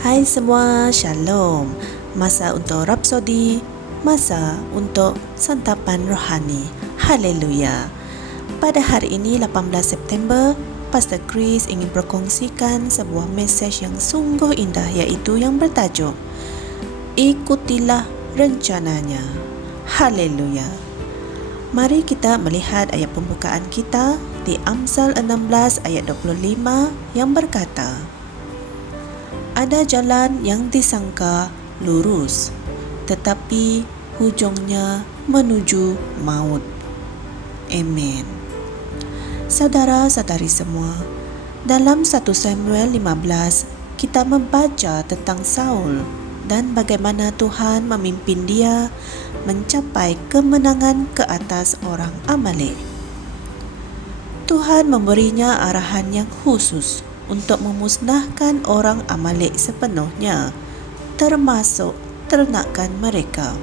Hai semua, Shalom. Masa untuk Rapsodi, masa untuk santapan rohani. Haleluya. Pada hari ini 18 September, Pastor Chris ingin berkongsikan sebuah mesej yang sungguh indah, iaitu yang bertajuk Ikutilah rencananya. Haleluya. Mari kita melihat ayat pembukaan kita di Amsal 16 ayat 25 yang berkata, ada jalan yang disangka lurus, tetapi hujungnya menuju maut. Amin. Saudara-saudari semua, dalam 1 Samuel 15, kita membaca tentang Saul dan bagaimana Tuhan memimpin dia mencapai kemenangan ke atas orang Amalek. Tuhan memberinya arahan yang khusus untuk memusnahkan orang Amalek sepenuhnya, termasuk ternakan mereka.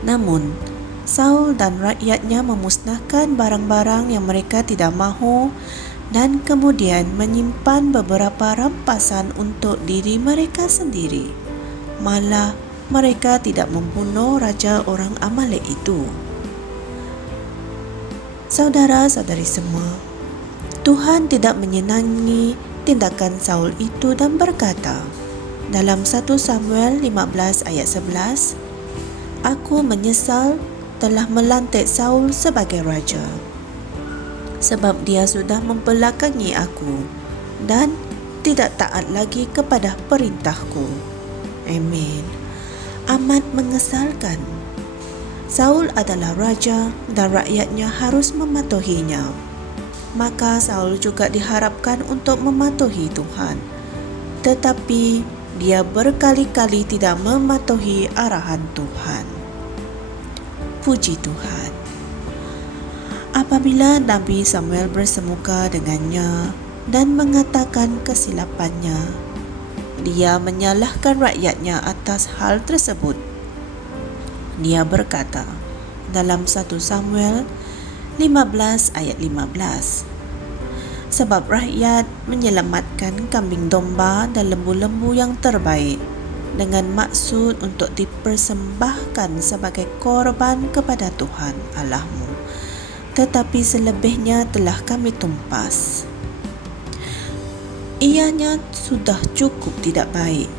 Namun, Saul dan rakyatnya memusnahkan barang-barang yang mereka tidak mahu dan kemudian menyimpan beberapa rampasan untuk diri mereka sendiri. Malah, mereka tidak membunuh raja orang Amalek itu. Saudara-saudari semua, Tuhan tidak menyenangi tindakan Saul itu dan berkata dalam 1 Samuel 15 ayat 11, Aku menyesal telah melantik Saul sebagai raja, sebab dia sudah membelakangi aku dan tidak taat lagi kepada perintahku. Amin. Amat mengesalkan. Saul adalah raja dan rakyatnya harus mematuhinya. Maka Saul juga diharapkan untuk mematuhi Tuhan, tetapi dia berkali-kali tidak mematuhi arahan Tuhan. Puji Tuhan. Apabila Nabi Samuel bersemuka dengannya dan mengatakan kesilapannya, dia menyalahkan rakyatnya atas hal tersebut. Dia berkata dalam 1 Samuel 15 ayat 15, sebab rakyat menyelamatkan kambing domba dan lembu-lembu yang terbaik dengan maksud untuk dipersembahkan sebagai korban kepada Tuhan Allahmu, tetapi selebihnya telah kami tumpas. Ianya sudah cukup tidak baik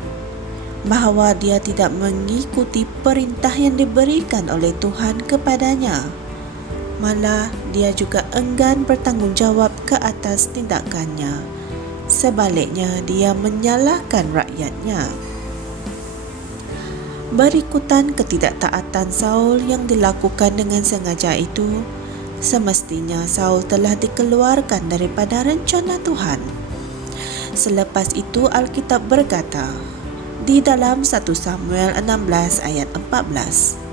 bahawa dia tidak mengikuti perintah yang diberikan oleh Tuhan kepadanya. Malah dia juga enggan bertanggungjawab ke atas tindakannya. Sebaliknya, dia menyalahkan rakyatnya. Berikutan ketidaktaatan Saul yang dilakukan dengan sengaja itu, semestinya Saul telah dikeluarkan daripada rencana Tuhan. Selepas itu Alkitab berkata di dalam 1 Samuel 16 ayat 14,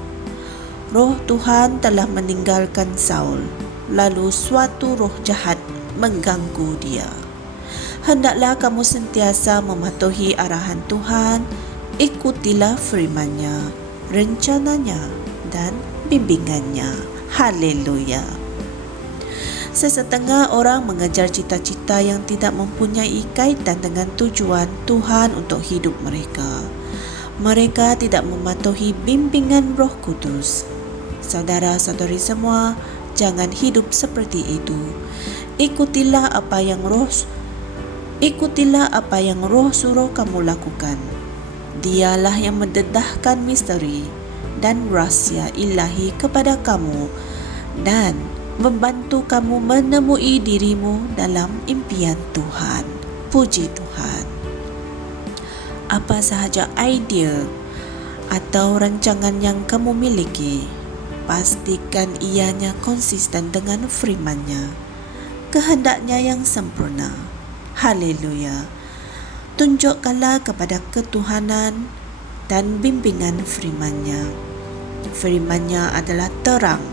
Roh Tuhan telah meninggalkan Saul, lalu suatu roh jahat mengganggu dia. Hendaklah kamu sentiasa mematuhi arahan Tuhan, ikutilah firman-Nya, rencananya dan bimbingannya. Haleluya. Sesetengah orang mengejar cita-cita yang tidak mempunyai kaitan dengan tujuan Tuhan untuk hidup mereka. Mereka tidak mematuhi bimbingan Roh Kudus. Saudara-saudari semua, jangan hidup seperti itu. Ikutilah apa yang Roh suruh kamu lakukan. Dialah yang mendedahkan misteri dan rahsia ilahi kepada kamu dan membantu kamu menemui dirimu dalam impian Tuhan. Puji Tuhan. Apa sahaja idea atau rancangan yang kamu miliki, pastikan ianya konsisten dengan firman-Nya, kehendaknya yang sempurna. Haleluya. Tunjukkanlah kepada ketuhanan dan bimbingan firman-Nya. Firman-Nya adalah terang,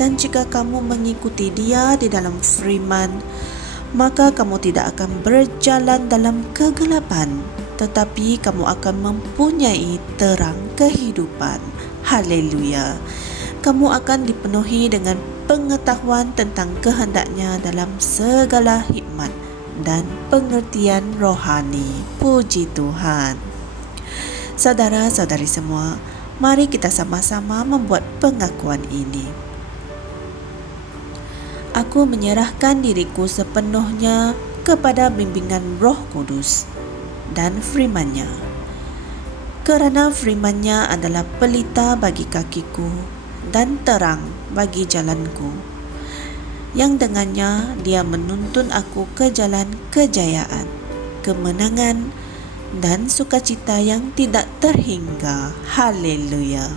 dan jika kamu mengikuti dia di dalam firman, maka kamu tidak akan berjalan dalam kegelapan, tetapi kamu akan mempunyai terang kehidupan. Haleluya. Kamu akan dipenuhi dengan pengetahuan tentang kehendaknya dalam segala hikmat dan pengertian rohani. Puji Tuhan. Saudara-saudari semua, mari kita sama-sama membuat pengakuan ini. Aku menyerahkan diriku sepenuhnya kepada bimbingan Roh Kudus dan firman-Nya. Kerana firman-Nya adalah pelita bagi kakiku dan terang bagi jalanku, yang dengannya Dia menuntun aku ke jalan kejayaan, kemenangan dan sukacita yang tidak terhingga. Haleluya.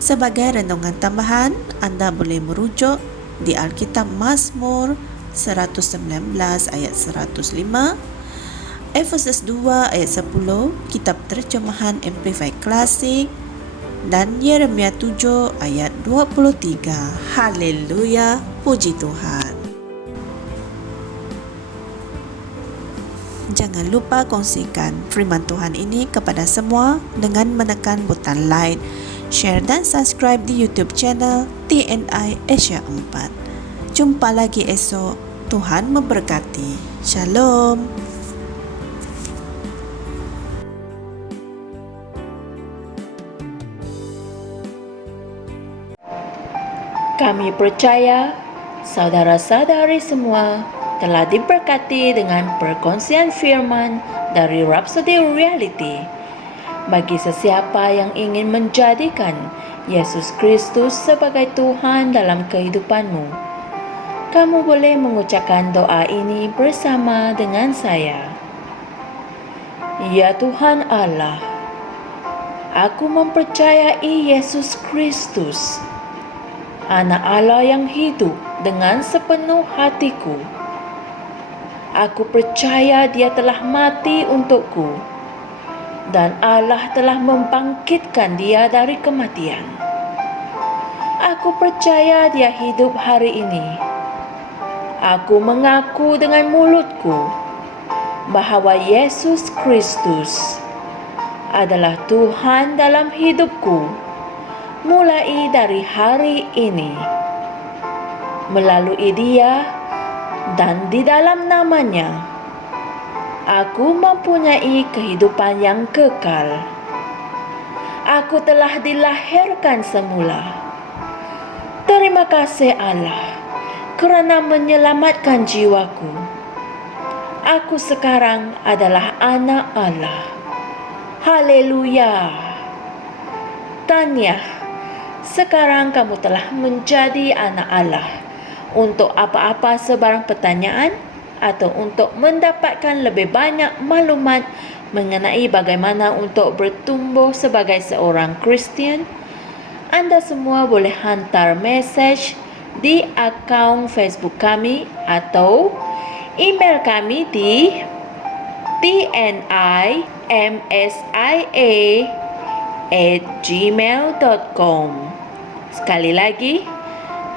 Sebagai renungan tambahan, Anda boleh merujuk di Alkitab Mazmur 119 ayat 105, Efesus 2 ayat 10, Kitab Terjemahan Amplified Classic, dan Yeremia 7 ayat 23. Haleluya, puji Tuhan. Jangan lupa kongsikan firman Tuhan ini kepada semua dengan menekan butang like, share dan subscribe di YouTube channel TNI Asia 4. Jumpa lagi esok. Tuhan memberkati. Shalom. Kami percaya saudara-saudari semua telah diberkati dengan perkongsian firman dari Rhapsody Reality. Bagi sesiapa yang ingin menjadikan Yesus Kristus sebagai Tuhan dalam kehidupanmu, kamu boleh mengucapkan doa ini bersama dengan saya. Ya Tuhan Allah, aku mempercayai Yesus Kristus, Anak Allah yang hidup dengan sepenuh hatiku. Aku percaya Dia telah mati untukku dan Allah telah membangkitkan Dia dari kematian. Aku percaya Dia hidup hari ini. Aku mengaku dengan mulutku bahawa Yesus Kristus adalah Tuhan dalam hidupku mulai dari hari ini. Melalui Dia dan di dalam nama-Nya, aku mempunyai kehidupan yang kekal. Aku telah dilahirkan semula. Terima kasih Allah kerana menyelamatkan jiwaku. Aku sekarang adalah anak Allah. Haleluya. Tahniah, sekarang kamu telah menjadi anak Allah. Untuk apa-apa sebarang pertanyaan atau untuk mendapatkan lebih banyak maklumat mengenai bagaimana untuk bertumbuh sebagai seorang Kristian, Anda semua boleh hantar mesej di akaun Facebook kami atau email kami di tnimsia@gmail.com. Sekali lagi,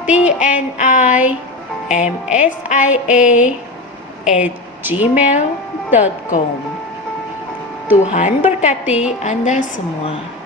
tnimsia@gmail.com. Tuhan berkati Anda semua.